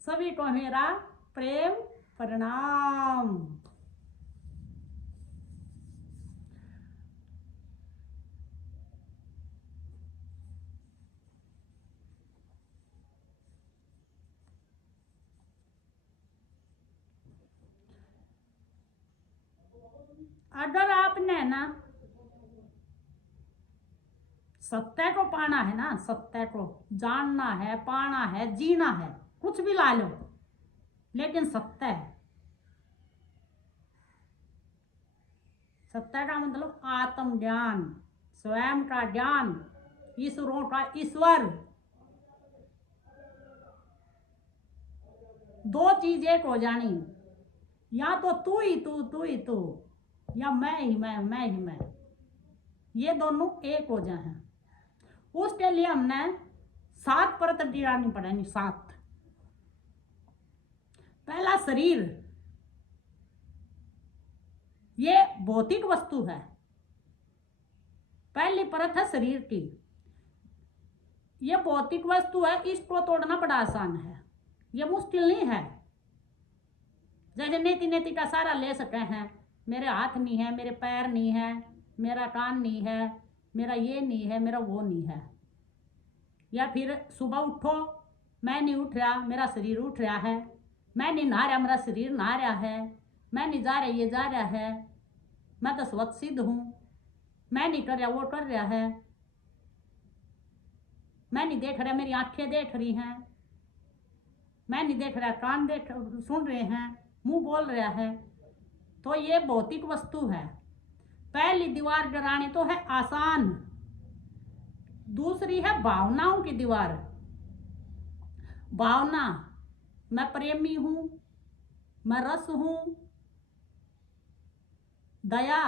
सभी को मेरा प्रेम प्रणाम। अगर आपने ना सत्य को पाना है ना, सत्य को जानना है, पाना है, जीना है, कुछ भी ला लो, लेकिन सत्य है। सत्य का मतलब आत्म ज्ञान, स्वयं का ज्ञान, ईश्वरों का ईश्वर। दो चीज एक हो जानी, या तो तू ही तू, तू ही तू, या मैं ही मैं ही मैं। ये दोनों एक हो जाए। उसके लिए हमने 7 परत गिरानी पड़ेगी, 7। पहला शरीर, ये भौतिक वस्तु है। पहली परत है शरीर की। ये भौतिक वस्तु है, इसको तोड़ना बड़ा आसान है, ये मुश्किल नहीं है। जैसे नेति नेति का सारा ले सके हैं, मेरे हाथ नहीं है, मेरे पैर नहीं है, मेरा कान नहीं है, मेरा ये नहीं है, मेरा वो नहीं है। या फिर सुबह उठो, मैं नहीं उठ रहा, मेरा शरीर उठ रहा है। मैं नहीं नहा रहा, मेरा शरीर नहा रहा है। मैं नहीं जा रहा, ये जा रहा है। मैं तो स्वतः सिद्ध हूँ। मैं नहीं कर रहा, वो कर रहा है। मैं नहीं देख रहा, मेरी आंखें देख रही हैं। मैं नहीं देख रहा, कान सुन रहे हैं, मुंह बोल रहा है। तो ये भौतिक वस्तु है। पहली दीवार गिरानी तो है आसान। दूसरी है भावनाओं की दीवार। भावना, मैं प्रेमी हूं, मैं रस हूं, दया,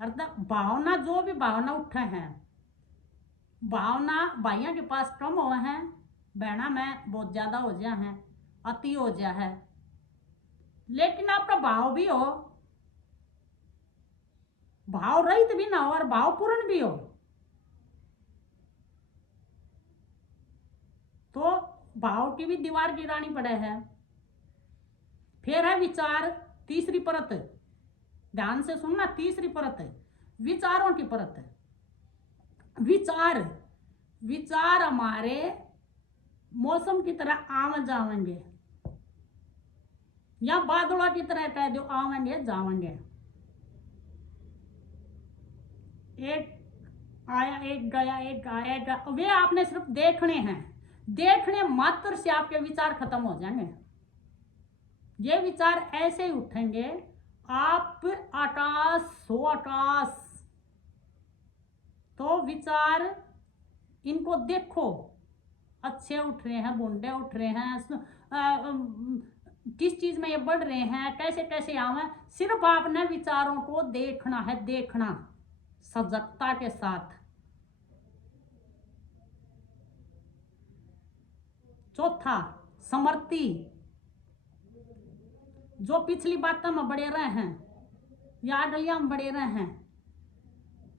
अर्थात भावना, जो भी भावना उठे हैं। भावना भाइयों के पास कम हुए हैं, बहना में बहुत ज्यादा हो जाए हैं, अति हो जाए है। लेकिन आपका भाव भी हो, भाव रहित भी ना हो और भावपूर्ण भी हो, तो भाव की भी दीवार गिरानी पड़े है। फिर है विचार, तीसरी परत। ध्यान से सुनना, तीसरी परत है विचारों की परत है। विचार, विचार हमारे मौसम की तरह आम जावेंगे, या बादलों की तरह कह दो, आवेंगे जावेंगे। एक आया, एक गया, एक आएगा। वे आपने सिर्फ देखने हैं, देखने मात्र से आपके विचार खत्म हो जाएंगे। ये विचार ऐसे ही उठेंगे, आप आकाश हो आकाश। तो विचार, इनको देखो, अच्छे उठ रहे हैं, बुंडे उठ रहे हैं, किस चीज में ये बढ़ रहे हैं, कैसे कैसे आवे। सिर्फ आपने विचारों को देखना है, देखना सजगता के साथ। चौथा, समृति। जो पिछली बातों में बड़े रहे हैं, या अगलिया में बड़े रहे हैं,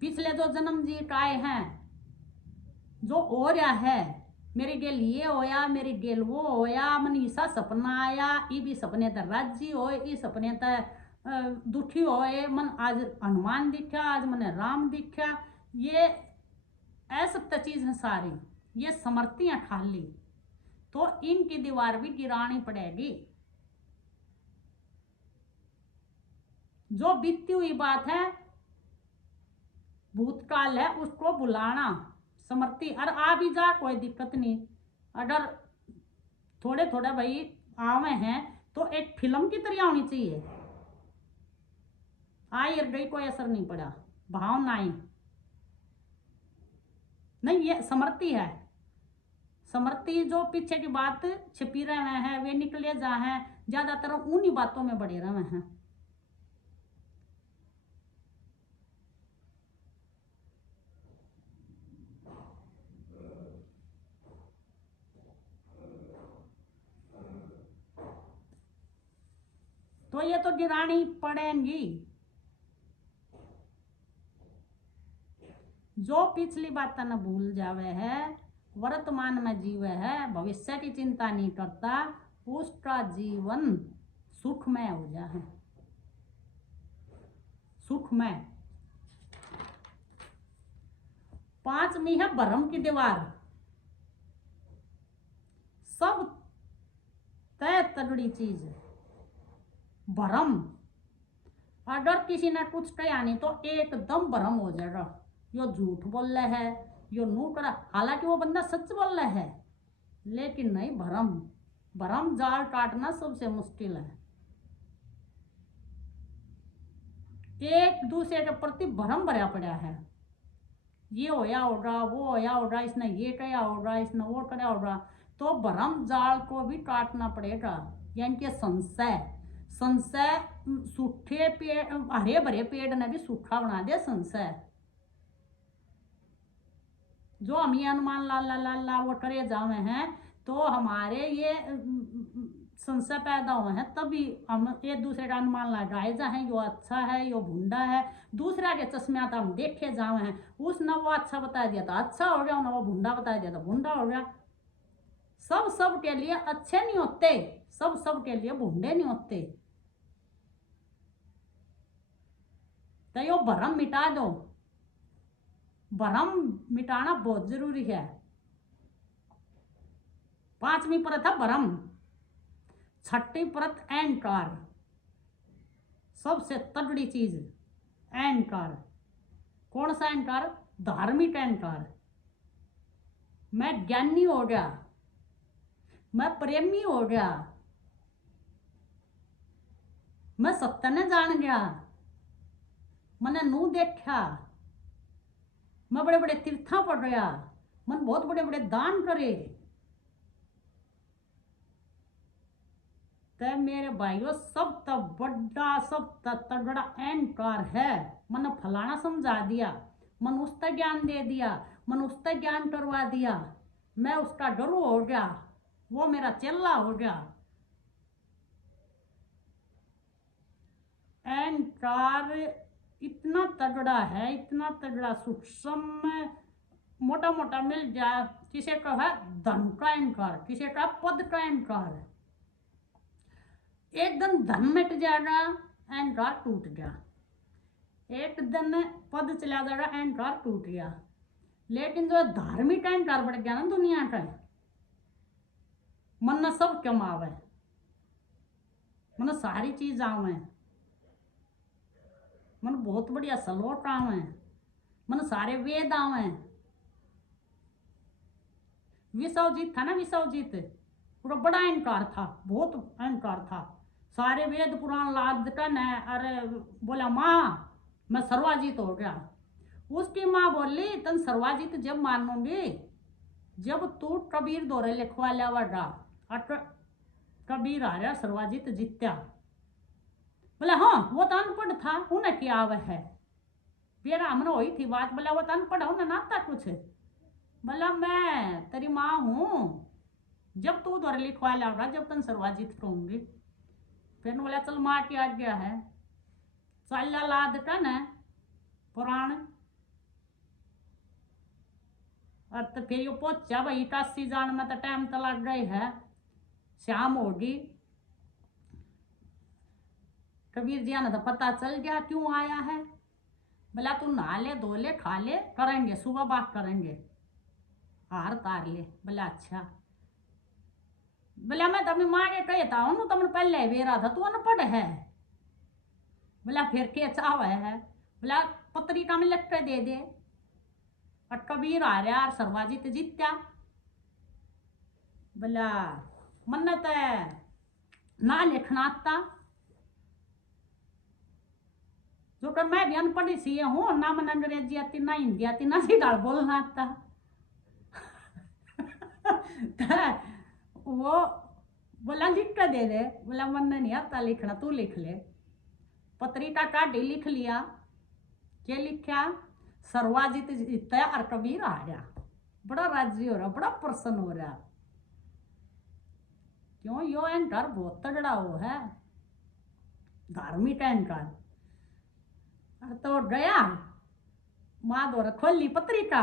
पिछले जो जन्म जी आए हैं, जो हो रहा है, मेरे गेल ये होया, मेरे गेल वो होया, मन ईसा सपना आया, ई भी सपने त राजी हो, ई सपने त दुखी होए, मन आज हनुमान दिखा, आज मन राम दिखा। ये ऐसत चीज है सारी, ये समर्तियां खाली। तो इनकी दीवार भी गिरानी पड़ेगी। जो बीती हुई बात है, भूतकाल है, उसको बुलाना, समृति। और आ भी जा, कोई दिक्कत नहीं। अगर थोड़े थोड़े भाई आवे हैं तो एक फिल्म की तरह होनी चाहिए, आई और गई, कोई असर नहीं पड़ा, भावना आई नहीं। ये समृति है। समृति, जो पीछे की बात छिपी रहे हैं, वे निकले जा हैं, ज्यादातर उन्हीं बातों में बड़े रहे हैं। तो ये तो गिरानी पड़ेंगी। जो पिछली बात न भूल जावे है, वर्तमान में जीवे है, भविष्य की चिंता नहीं करता, उसका जीवन सुखमय हो जाए, सुखमय। 5वीं है भरम की दीवार। सब तय तगड़ी चीज भरम, अगर किसी ने कुछ कहा नहीं तो एकदम भरम हो जाएगा, यो झूठ बोल रहा है, यो नू करा, हालांकि वो बंदा सच बोल रहा है, लेकिन नहीं, भरम, भरम जाल काटना सबसे मुश्किल है। एक दूसरे के प्रति भरम भरा पड़ा है, ये होया होगा, वो होया होगा, इसने ये कहा होगा, इसने वो करा होगा, तो भरम जाल को भी काटना पड़ेगा। यानी कि संशय, संशय सूखे पेड़, हरे भरे पेड़ ने भी सूखा बना दे संशय। जो हम ये अनुमान ला ला ला ला वो करे जावे हैं, तो हमारे ये संशय पैदा हुए हैं, तभी हम एक दूसरे का अनुमान लगाए जाए, यो अच्छा है, यो भूंडा है, दूसरा के चश्मे आता हम देखे जावे हैं, उसने वो अच्छा बता दिया था अच्छा हो गया, उन्हें वो भूंडा बता दिया था भूंडा हो गया। सब सब के लिए अच्छे नहीं होते, सब सब के लिए भूंडे नहीं होते। तो यो भरम मिटा दो, भरम मिटाना बहुत जरूरी है। 5वीं परत है भरम, 6ठी परत अहंकार, सबसे तगड़ी चीज अहंकार। कौन सा अहंकार? धार्मिक अहंकार। मैं ज्ञानी हो गया, मैं प्रेमी हो गया, मैं सत्य ने जान गया, मैंने नू देखा, मैं बड़े बड़े तीर्था पढ़ गया, मन बहुत बड़े बड़े दान करे। ते मेरे भाइयों, सब तब बड़ा, सब तगड़ा अहंकार है। मन फलाना समझा दिया, मन उसका ज्ञान दे दिया, मन उसका ज्ञान करवा दिया, मैं उसका गुरु हो गया, वो मेरा चेला हो गया। अहंकार इतना तगड़ा है, इतना तगड़ा, सूक्ष्म मोटा मोटा मिल जाए। किसी का है धन का अहंकार, किसी का पद का अहंकार। एक दिन धन मिट जाएगा, अहंकार टूट गया, एक दिन पद चला जाएगा, अहंकार टूट गया। लेकिन जो धार्मिक अहंकार बढ़ गया ना दुनिया का, मन न सब कमावे, मन सारी चीज आवे, मन बहुत बढ़िया सलोट आवे, मन सारे वेद आवे। विश्वजीत था ना, विश्वजीत पूरा बड़ा अहंकार था, बहुत अहंकार था, सारे वेद पुराण लाद कर अरे बोला माँ मैं सर्वाजीत हो गया। उसकी माँ बोली तन सर्वाजीत जब मानूंगी जब तू कबीर दौरे लिखवा लिया, कबीर आ रहा सर्वाजीत जीत्या। बोला हाँ वो तो अनपढ़ था, उन्हें क्या आवे है, मेरा हमने हुई थी बात। बोला वो तो अनपढ़ उन्हें नाता कुछ। बोला मैं तेरी माँ हूँ, जब तू दौरे लिखवा लिया जब तन सर्वाजीत कहूंगी। फिर बोला चल माँ की आज्ञा है, चल लाद का न पुराण। और तो फिर यो पहुंचा भाई काशी जान में तो टाइम तो लग गई है, शाम होगी। कबीर जी ने तो पता चल गया क्यों आया है। बोला तू नहा ले, धो ले, खा ले, करेंगे सुबह बात करेंगे, हार तार ले। बोला अच्छा। बोला मैं तो अपनी माँ के कहता हूँ तुमने पहले भी रहा था, तू अनपढ़ है। बोला फिर के चाव है। बोला पत्रिका में लिख के दे दे। और कबीर आ रहा और सर्वाजीत जीत्या। बोला मन्नत ना लिखना आता, जो कर मैं भी अनपढ़ी सी हूँ, ना मन अंग्रेजी आती ना हिंदी आती ना सीधा बोलना आता। वो बोला लिख कर दे दे। बोला मन नहीं आता लिखना, तू लिख ले। पत्रिका काटी, लिख लिया। क्या लिखा? सर्वाजीत जीता और कबीर आ गया। बड़ा राजी हो रहा, बड़ा प्रसन्न हो रहा। क्यों? यो अहंकार बहुत तगड़ा वो है, धार्मिक अहंकार। तो गया, माँ द्वारा खोली पत्रिका,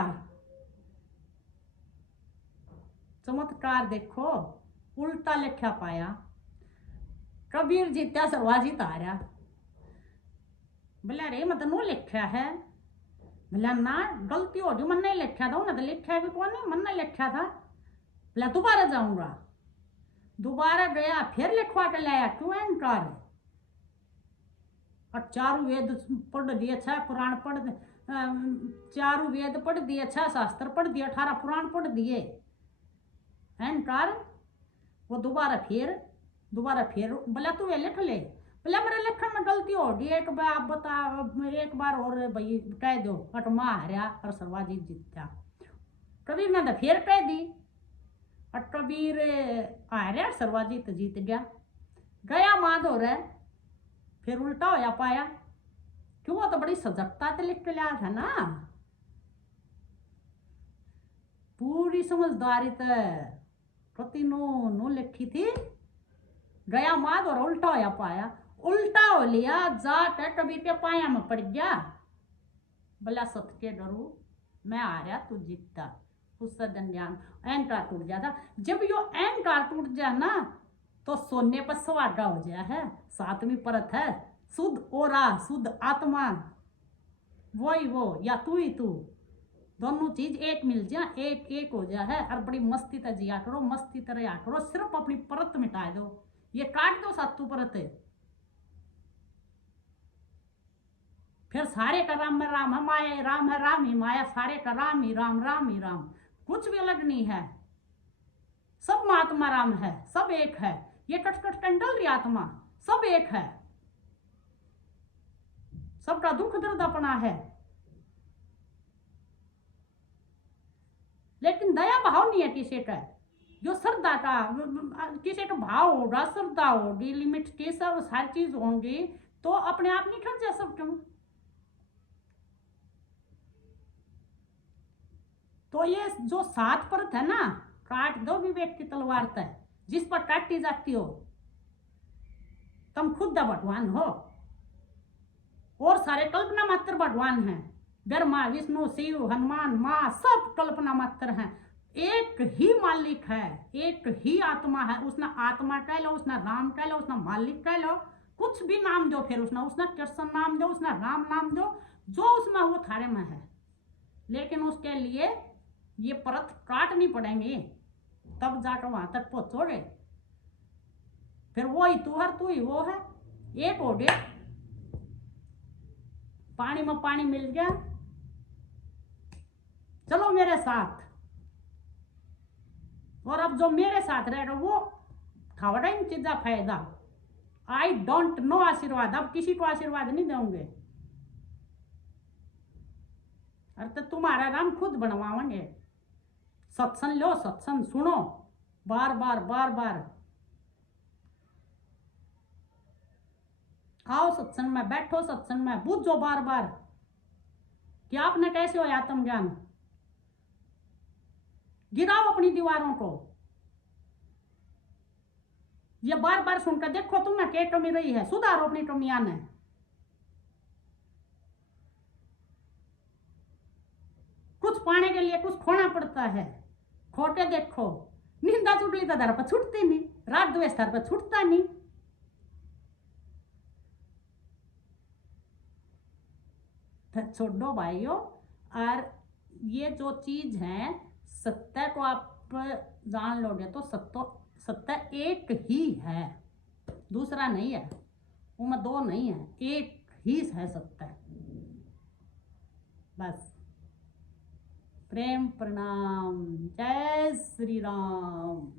चमत्कार देखो, उल्टा लिखा पाया। कबीर जीत्या सर्वाजीत हारा। बोला रे मत नो लिखा है। बोला ना गलती हो गई, मन नहीं लिखा था। उन्हें तो लिखा भी कौन है, मन नहीं लिखा था। बोला दोबारा जाऊंगा। दोबारा गया, फिर लिखवा के लाया, क्यों एनकार। और चारों वेद पढ़ दिए, 6 पुराण पढ़, चारों वेद पढ़ दिए, 6 शास्त्र पढ़ दिए, 18 पुराण पढ़ दिए। एनकार वो दोबारा फिर बोला तू ये लिख ले। बोला मेरे लिखन में गलती हो गई, एक बार आप बता, एक बार और भाई कह दो। अटमा हारा और सर्वाजीत जीत्या। कबीर ने तो फिर कह दी, और कबीर हारा सर्वाजीत जीत गया माधो रे। फिर उल्टा होया पाया, क्यों वो तो बड़ी सजगता से लिख के लिया था ना, पूरी समझदारी प्रति नो लिखी थी। गया माध और उल्टा होया पाया, उल्टा हो लिया, जाकर कबीर के पाया में पड़ गया। बोला सत्य के डरू मैं हारा तू जीतता। उससे ज्ञान अहंकार टूट जाता। जब यो अहंकार टूट जाए ना, तो सोने पर सुहागा हो जाए है। 7वीं परत है, शुद्ध ओरा, शुद्ध आत्मा, वही वो या तू ही तू, दोनों चीज एक मिल जाए, एक हो जाए है। और बड़ी मस्ती तरह जिया करो, मस्ती तरह या करो। सिर्फ अपनी परत मिटा दो, ये काट दो 7 परत है। फिर सारे का राम में राम है, माया राम है, राम ही माया, सारे का राम ही राम, राम ही राम, कुछ भी अलग नहीं है। सब में आत्मा राम है, सब एक है। ये कटकट कंडल रही आत्मा, सब एक है। सबका दुख दर्द अपना है। लेकिन दया भाव नहीं है किसी का। जो श्रद्धा का, किसी का भाव होगा, श्रद्धा होगी, लिमिट के सब हर चीज होंगी, तो अपने आप नहीं खर्च जा सकते। तो ये जो 7 परत है ना, काट दो विवेक की तलवार तक, जिस पर काटी जाती हो तुम खुद भगवान हो। और सारे कल्पना मात्र भगवान हैं। ब्रह्मा विष्णु शिव हनुमान माँ सब कल्पना मात्र हैं। एक ही मालिक है, एक ही आत्मा है। उसने आत्मा कह लो, उसने राम कह लो, उसने मालिक कह लो, कुछ भी नाम दो। फिर उसने कृष्ण नाम दो, उसने राम नाम दो, जो उसमें वो थारे में है। लेकिन उसके लिए ये परत काटनी पड़ेंगी, तब जाकर वहां तक पहुंचोगे। फिर वो ही तू है, तू ही वो है, एक हो गए। पानी में पानी मिल गया, चलो मेरे साथ। और अब जो मेरे साथ रहेगा वो खावड़ा इन चीजा फायदा। आई डोंट नो आशीर्वाद, अब किसी को आशीर्वाद नहीं देंगे। अरे तो तुम्हारा राम खुद बनवाएंगे। सत्संग लो, सत्संग सुनो, बार बार बार बार आओ सत्संग में, बैठो सत्संग में, बूझो बार बार कि आपने कैसे हो आत्मज्ञान। गिराओ अपनी दीवारों को। ये बार बार सुनकर देखो तुम्हें क्या कमी रही है, सुधारो अपनी कमियां ने। कुछ पाने के लिए कुछ खोना पड़ता है, खोटे देखो। निंदा चुटली तो धर पर छूटती नहीं, राग द्वेष धर पर छूटता नहीं। छोड़ो भाइयों। और ये जो चीज है, सत्य को आप जान लोगे तो सत्य एक ही है, दूसरा नहीं है, उनमें 2 नहीं है, एक ही है सत्य। बस प्रेम प्रणाम, जय श्री राम।